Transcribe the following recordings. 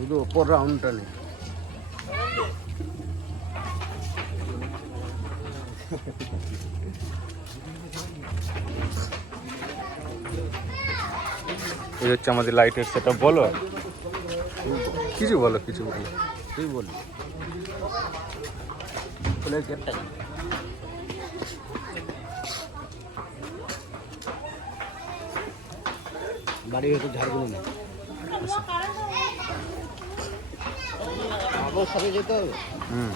শুধু ওপর রাউন্ডটা নেই। এই হচ্ছে আমাদের লাইটের সেটআপ। বলো কিছু বলো, কিছু বলো। তুই বলি ফুলের গেটটা বাড়ি হয়তো ঝাড়গুলো নেই, আবার সাথে যেতে হবে। হুম।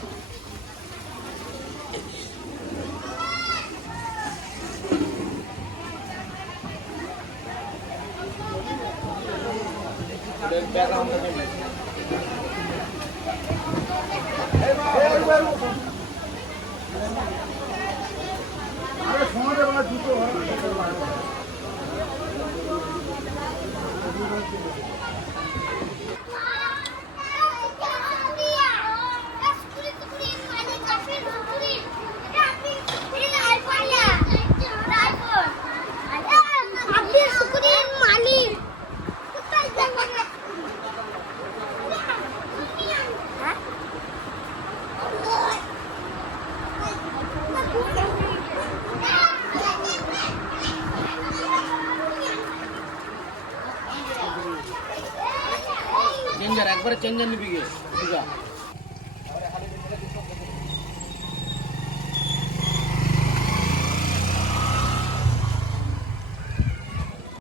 চেঞ্জার একবারে চেঞ্জার নিবি গে, ঠিক আছে।